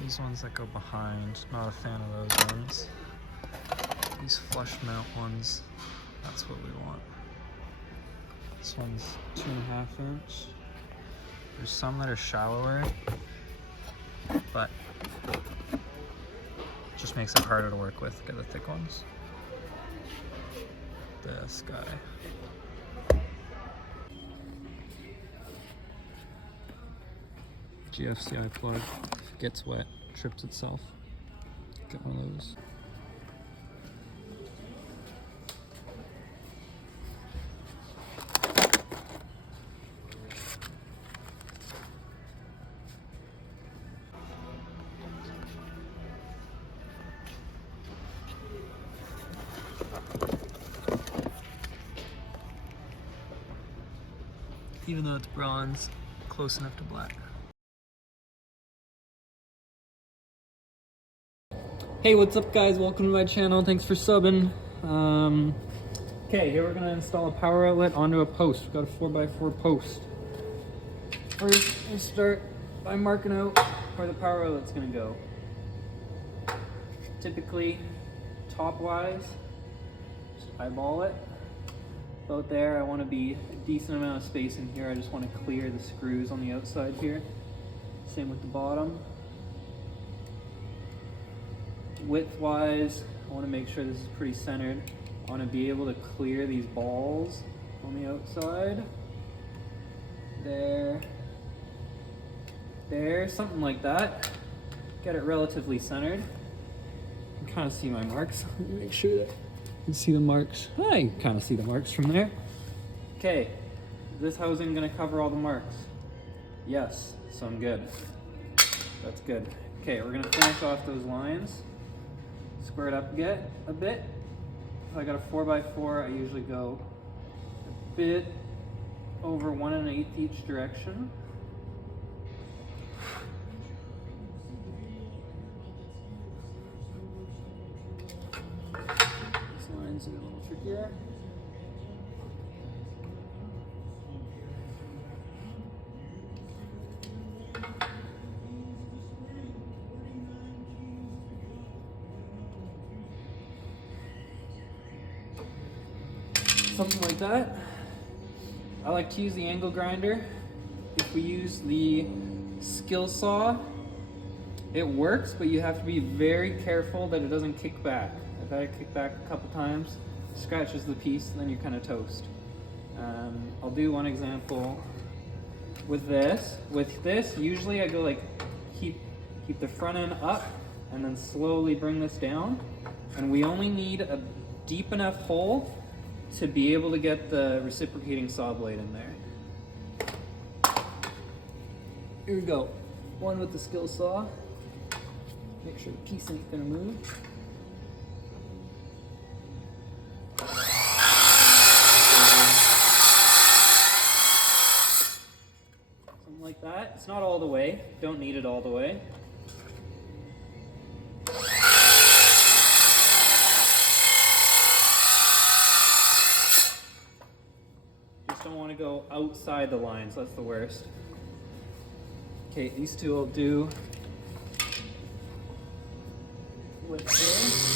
These ones that go behind, not a fan of those ones. These flush mount ones, that's what we want. This one's 2.5 inch. There's some that are shallower, but it just makes it harder to work with. Get the thick ones. This guy. GFCI plug. If it gets wet, trips itself. Get one of those. Even though it's bronze, close enough to black. Hey, what's up guys? Welcome to my channel. Thanks for subbing. Okay, here we're gonna install a power outlet onto a post. We've got a 4x4 post. First, we'll start by marking out where the power outlet's gonna go. Typically, top-wise, just eyeball it. About there, I want to be a decent amount of space in here. I just want to clear the screws on the outside here. Same with the bottom. Width-wise, I want to make sure this is pretty centered. I want to be able to clear these balls on the outside. There, something like that. Get it relatively centered. You can kind of see my marks. Make sure that you can see the marks. I kind of see the marks from there. Okay, is this housing gonna cover all the marks? Yes, so I'm good. That's good. Okay, we're gonna finish off those lines. Square it up a bit. If I got a 4x4, I usually go a bit over 1 1/8 each direction. These lines are a little trickier. Something like that. I like to use the angle grinder. If we use the skill saw, it works, but you have to be very careful that it doesn't kick back. I've had it kick back a couple times, scratches the piece, and then you're kind of toast. I'll do one example with this. With this, usually I go like, keep the front end up, and then slowly bring this down. And we only need a deep enough hole to be able to get the reciprocating saw blade in there. Here we go. One with the skill saw. Make sure the piece ain't gonna move. Something like that. It's not all the way. Don't need it all the way. Don't want to go outside the lines, that's the worst. Okay, these two will do with this.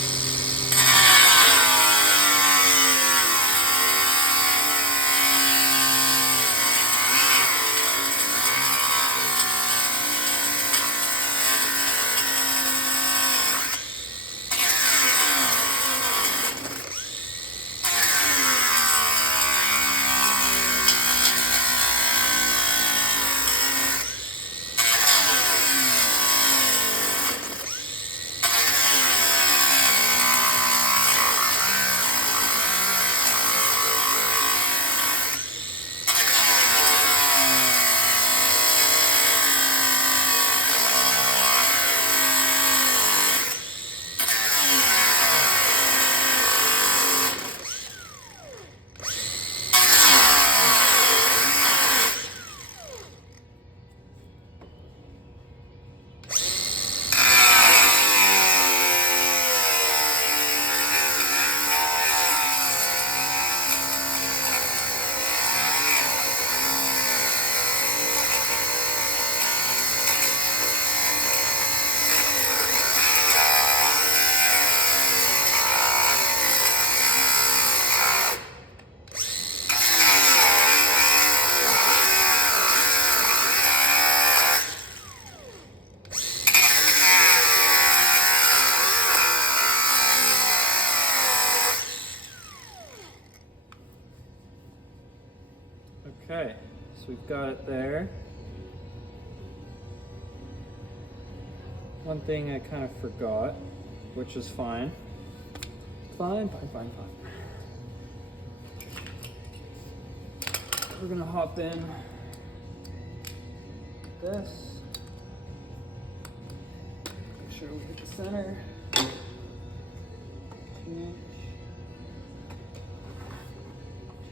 Okay, so we've got it there. One thing I kind of forgot, which is fine. Fine. We're gonna hop in this. Make sure we hit the center. 2-inch.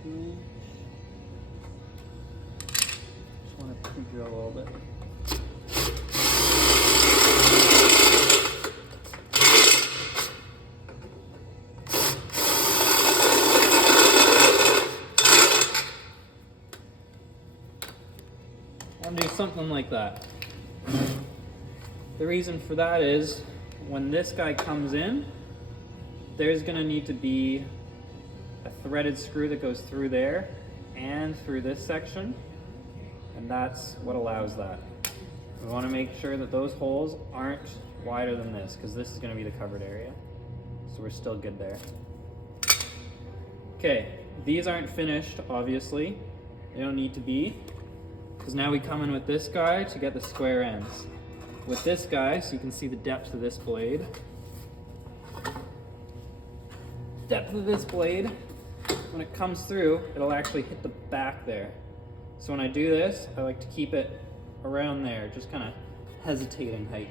2-inch. Just want to pre-drill a little bit. I'll do something like that. The reason for that is when this guy comes in, there's going to need to be a threaded screw that goes through there and through this section, and that's what allows that. We want to make sure that those holes aren't wider than this, because this is going to be the covered area. So we're still good there. Okay, these aren't finished, obviously. They don't need to be, because now we come in with this guy to get the square ends. With this guy, so you can see the depth of this blade. Depth of this blade, when it comes through, it'll actually hit the back there. So when I do this, I like to keep it around there, just kind of hesitating height.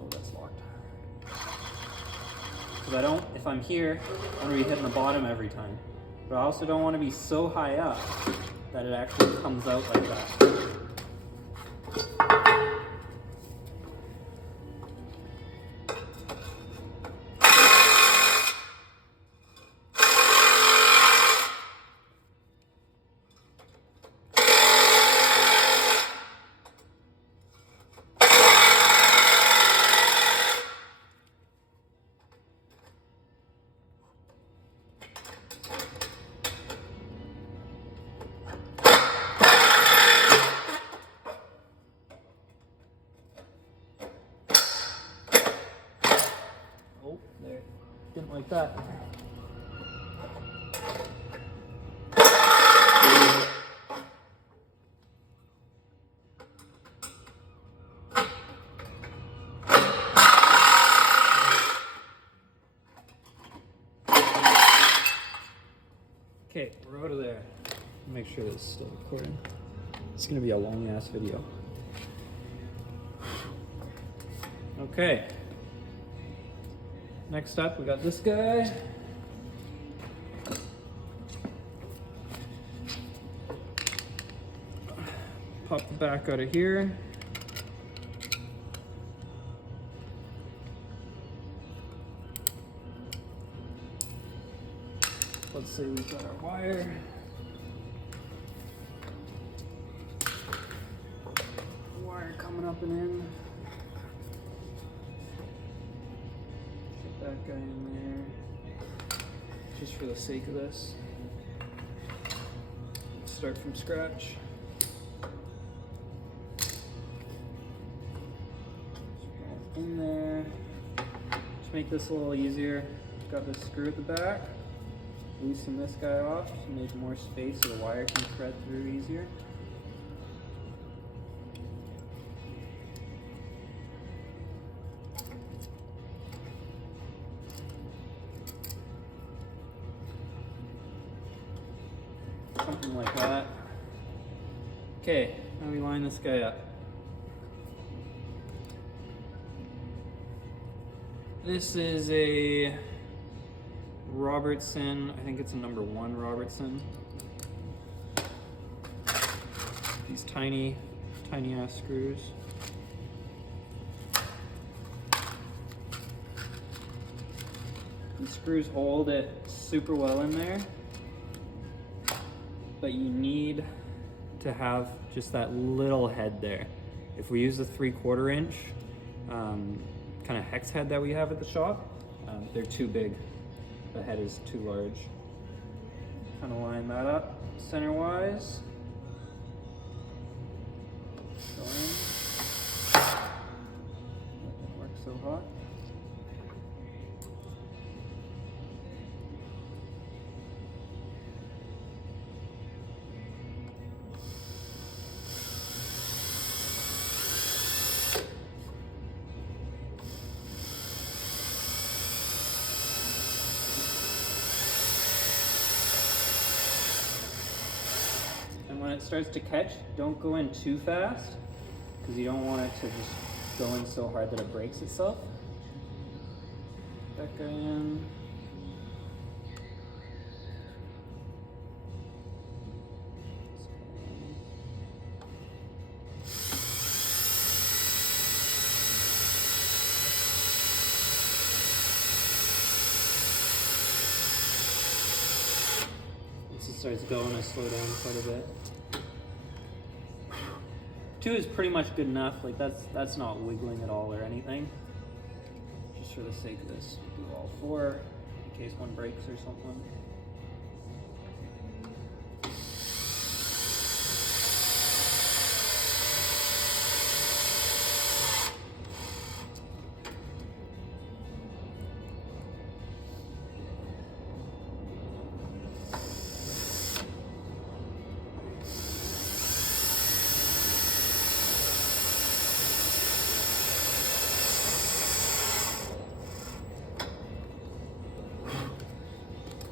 Oh, that's locked. Because I don't, if I'm here, I'm going to be hitting the bottom every time. But I also don't want to be so high up that it actually comes out like that. Oh, there. Didn't like that. Okay, we're out of there. Make sure this is still recording. It's gonna be a long ass video. Okay. Next up, we got this guy. Pop the back out of here. Let's say we've got our wire. Wire coming up and in. Put that guy in there. Just for the sake of this. Let's start from scratch. In there. To make this a little easier, got this screw at the back. Loosen this guy off to make more space so the wire can thread through easier. Something like that. Okay, now we line this guy up. This is a Robertson, I think it's a number 1 Robertson. These tiny ass screws. These screws hold it super well in there, but you need to have just that little head there. If we use the 3/4 inch kind of hex head that we have at the shop, they're too big. The head is too large. Kind of line that up center-wise. Go in. That didn't work so hot. when it starts to catch, don't go in too fast because you don't want it to just go in so hard that it breaks itself. That guy in. Once it starts going, I slow down quite a bit. 2 is pretty much good enough. Like that's not wiggling at all or anything. Just for the sake of this, do all 4 in case one breaks or something.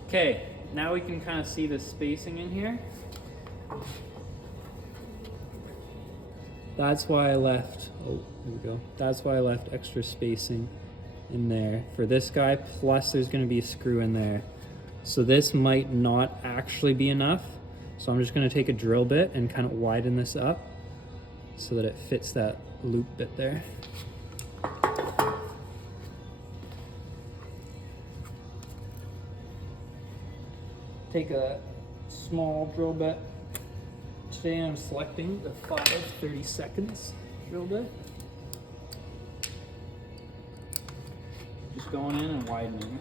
Okay, now we can kind of see the spacing in here. That's why I left, oh, here we go. That's why I left extra spacing in there for this guy, plus there's gonna be a screw in there. So this might not actually be enough. So I'm just gonna take a drill bit and kind of widen this up so that it fits that loop bit there. Take a small drill bit. Today I'm selecting the 5/30 seconds drill bit. Just going in and widening.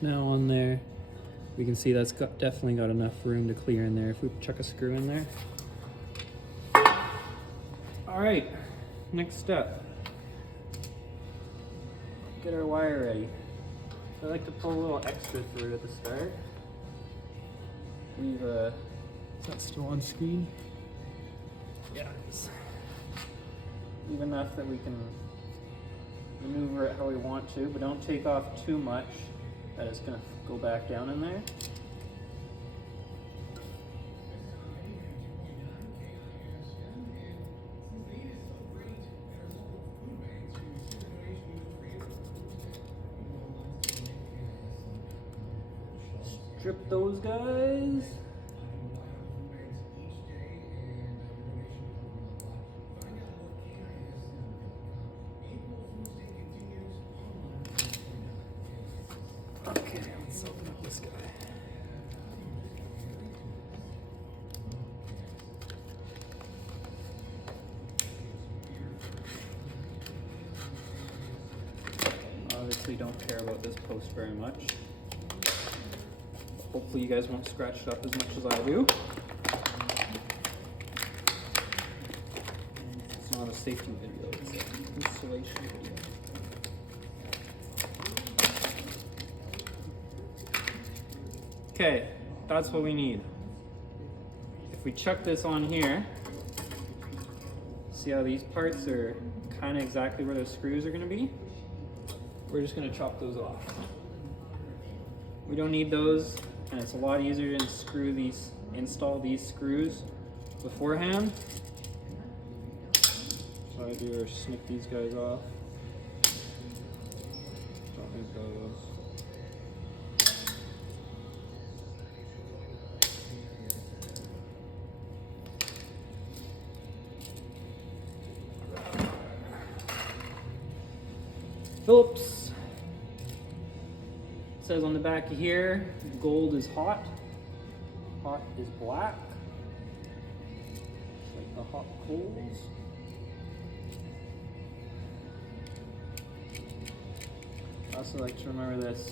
Now on there, we can see that's definitely got enough room to clear in there if we chuck a screw in there. All right, next step. Get our wire ready. I like to pull a little extra through at the start. Leave is that still on screen? Yeah, it is. Leave enough that we can maneuver it how we want to, but don't take off too much that it's gonna go back down in there. Strip those guys. Okay, let's open up this guy. Obviously don't care about this post very much. Hopefully you guys won't scratch it up as much as I do. It's not a safety video, it's an installation video. Okay, that's what we need. If we chuck this on here, see how these parts are kind of exactly where those screws are going to be? We're just going to chop those off. We don't need those, and it's a lot easier to install these screws beforehand. So I do is snip these guys off. Don't need those. Phillips. It says on the back of here, gold is hot, hot is black. It's like the hot coals. I also like to remember this.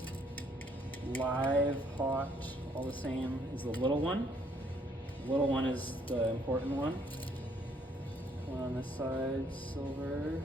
Live, hot, all the same is the little one. The little one is the important one. One on this side, silver.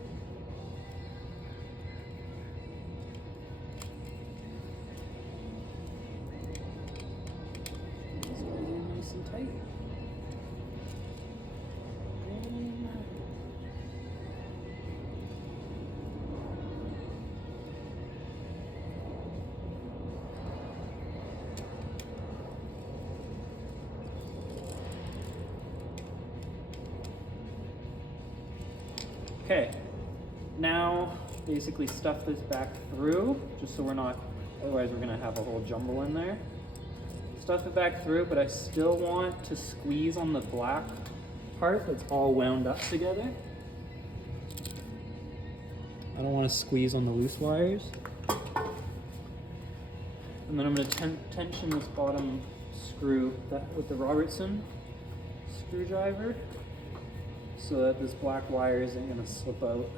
Okay, now basically stuff this back through, just so we're not, otherwise we're gonna have a whole jumble in there. Stuff it back through, but I still want to squeeze on the black part that's all wound up together. I don't want to squeeze on the loose wires. And then I'm going to tension this bottom screw with the Robertson screwdriver so that this black wire isn't going to slip out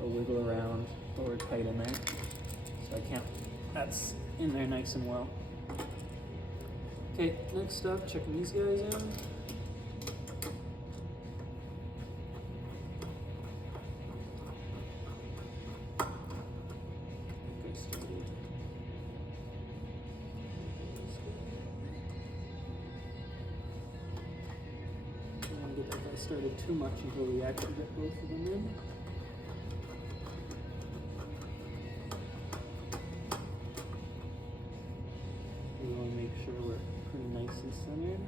or wiggle around or tight in there. So I can't, that's in there nice and well. Okay, next up, checking these guys in. Don't want to get that guy started too much until we actually get both of them in. We want to make sure we're pretty nice and centered.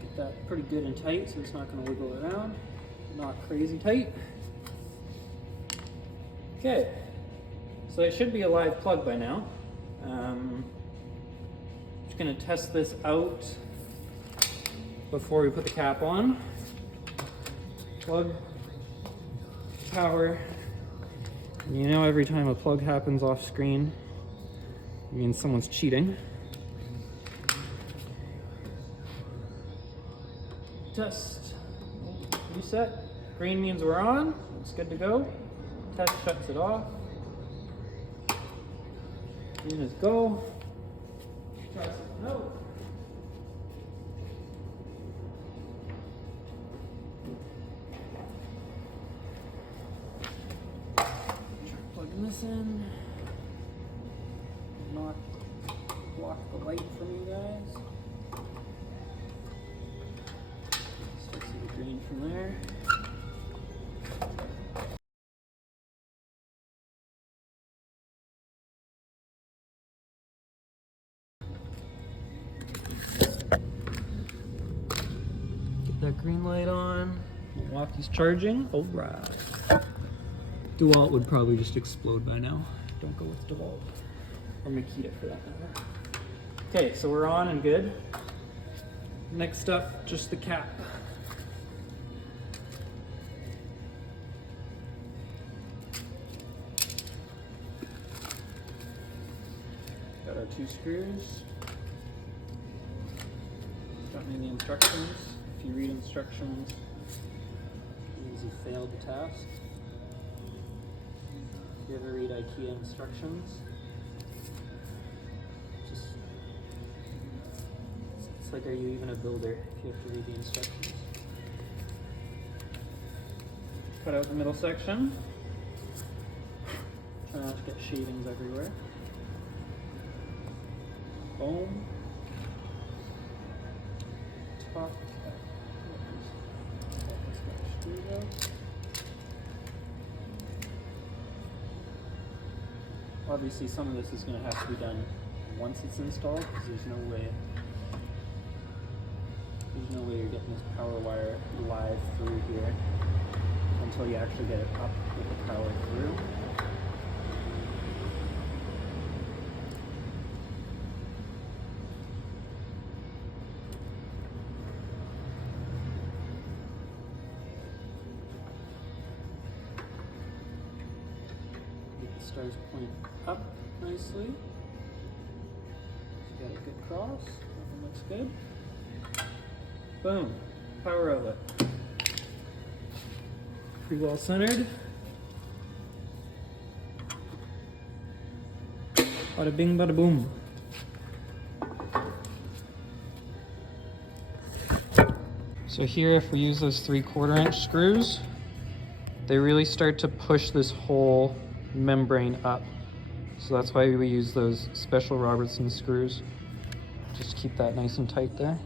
Get that pretty good and tight so it's not going to wiggle around. Not crazy tight. Okay, so it should be a live plug by now. Just going to test this out before we put the cap on. Plug, power. You know, every time a plug happens off screen, it means someone's cheating. Test, reset. Green means we're on, it's good to go. Test shuts it off. Green is go. Try something out. Try plugging this in. Not block the light from you guys. Still see the green from there. That green light on. Walkie's charging. All right. DeWalt would probably just explode by now. Don't go with DeWalt. Or Makita for that matter. Okay, so we're on and good. Next up, just the cap. Got our 2 screws. Got me the instructions. If you read instructions, it means you failed the task. If you ever read IKEA instructions, just it's like, are you even a builder if you have to read the instructions? Cut out the middle section. Try not to get shavings everywhere. Boom. Top. Obviously some of this is going to have to be done once it's installed because there's no way you're getting this power wire live through here until you actually get it up with the power through. Stars point up nicely. So you got a good cross. Everything looks good. Boom. Power outlet. Pretty well centered. Bada bing, bada boom. So here, if we use those 3/4 inch screws, they really start to push this whole membrane up. So that's why we use those special Robertson screws. Just keep that nice and tight there.